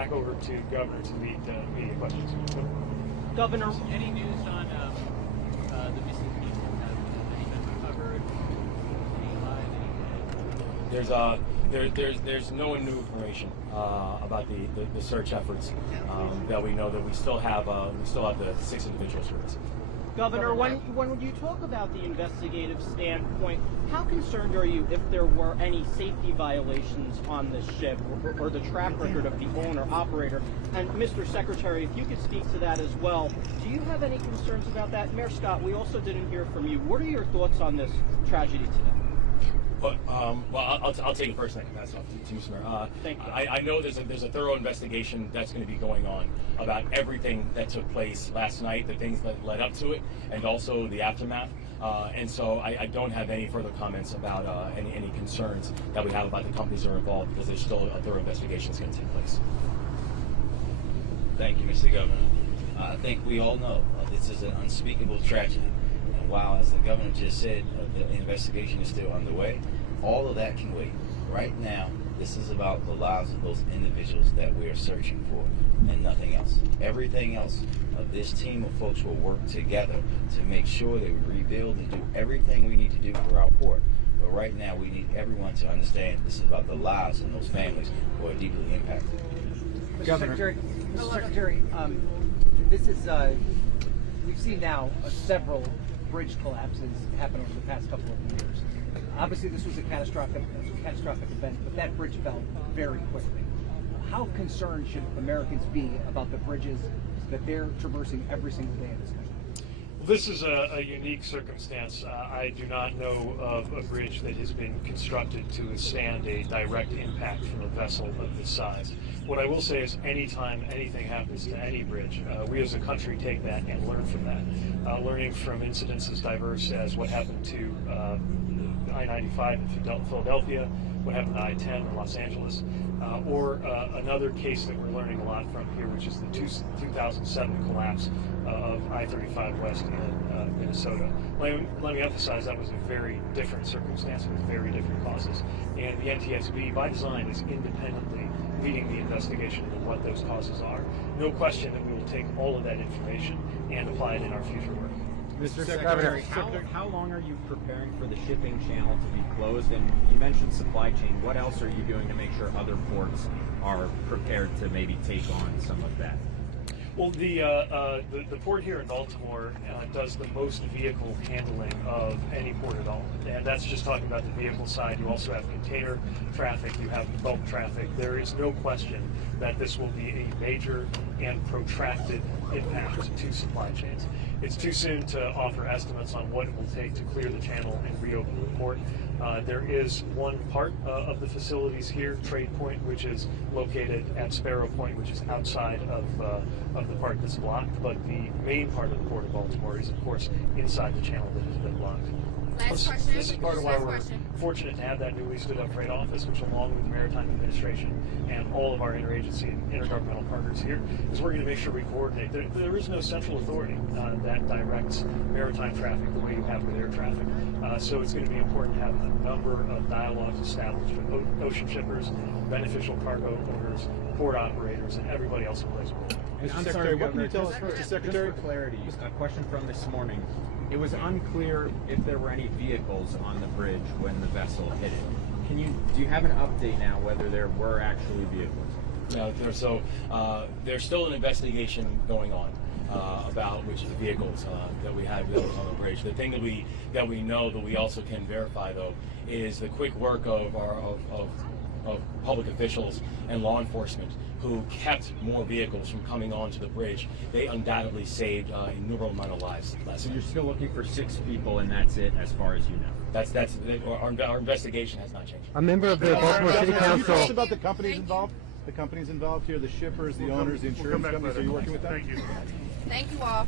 back over to Governor to lead media questions. Governor, any news on the missing people? Have any been recovered? Any alive? There's no new information about the search efforts that we know. That we still have the 6 individuals who are missing. Governor, when you talk about the investigative standpoint, how concerned are you if there were any safety violations on the ship or the track record of the owner, operator? And Mr. Secretary, if you could speak to that as well, do you have any concerns about that? Mayor Scott, we also didn't hear from you. What are your thoughts on this tragedy today? Well, I'll take it first, and I can pass it off to you, Mayor. Thank you. I know there's a thorough investigation that's going to be going on about everything that took place last night, the things that led up to it, and also the aftermath. And so I don't have any further comments about any concerns that we have about the companies that are involved, because there's still a thorough investigation that's going to take place. Thank you, Mr. Governor. I think we all know this is an unspeakable tragedy. And while, as the governor just said, the investigation is still underway, all of that can wait. Right now, this is about the lives of those individuals that we are searching for and nothing else. Everything else, this team of folks will work together to make sure that we rebuild and do everything we need to do for our port. But right now, we need everyone to understand this is about the lives of those families who are deeply impacted. Mr. Secretary, this is, we've seen now several bridge collapses happen over the past couple of years. Obviously, this was a catastrophic event, but that bridge fell very quickly. How concerned should Americans be about the bridges that they're traversing every single day in this country? This is a unique circumstance. I do not know of a bridge that has been constructed to withstand a direct impact from a vessel of this size. What I will say is anytime anything happens to any bridge, we as a country take that and learn from that. Learning from incidents as diverse as what happened to I-95 in Philadelphia, what happened to I-10 in Los Angeles, or another case that we're learning a lot from here, which is the 2007 collapse of I-35 West in Minnesota. Let me emphasize that was a very different circumstance with very different causes. And the NTSB, by design, is independently leading the investigation into what those causes are. No question that we will take all of that information and apply it in our future work. Mr. Secretary, how long are you preparing for the shipping channel to be closed? And you mentioned supply chain. What else are you doing to make sure other ports are prepared to maybe take on some of that? Well, the port here in Baltimore does the most vehicle handling of any port at all. And that's just talking about the vehicle side. You also have container traffic, you have bulk traffic. There is no question that this will be a major and protracted impact to supply chains. It's too soon to offer estimates on what it will take to clear the channel and reopen the port. There is one part of the facilities here, Trade Point, which is located at Sparrow Point, which is outside of the part that's blocked. But the main part of the Port of Baltimore is, of course, inside the channel that has been blocked. Last question. This is part of why we're fortunate to have that newly stood up freight office, which, along with the Maritime Administration and all of our interagency and intergovernmental partners here, is we're going to make sure we coordinate. There is no central authority that directs maritime traffic the way you have with air traffic. So it's going to be important to have a number of dialogues established with ocean shippers, beneficial cargo owners, port operators, and everybody else who plays a role. I'm sorry, what can you tell us, Mr. Secretary? Just for clarity, a question from this morning. It was unclear if there were any vehicles on the bridge when the vessel hit it. Do you have an update now whether there were actually vehicles? No, there's still an investigation going on about which vehicles that we have on the bridge. The thing that we know that we also can verify, though, is the quick work of public officials and law enforcement who kept more vehicles from coming onto the bridge. They undoubtedly saved an innumerable amount of lives. So you're still looking for 6 people, and that's it, as far as you know. Our investigation has not changed. A member of the Baltimore City Council. Can you tell us about the companies involved? The companies involved here, the shippers, the owners, the insurance companies. Are you working with them? Thank you. Thank you all.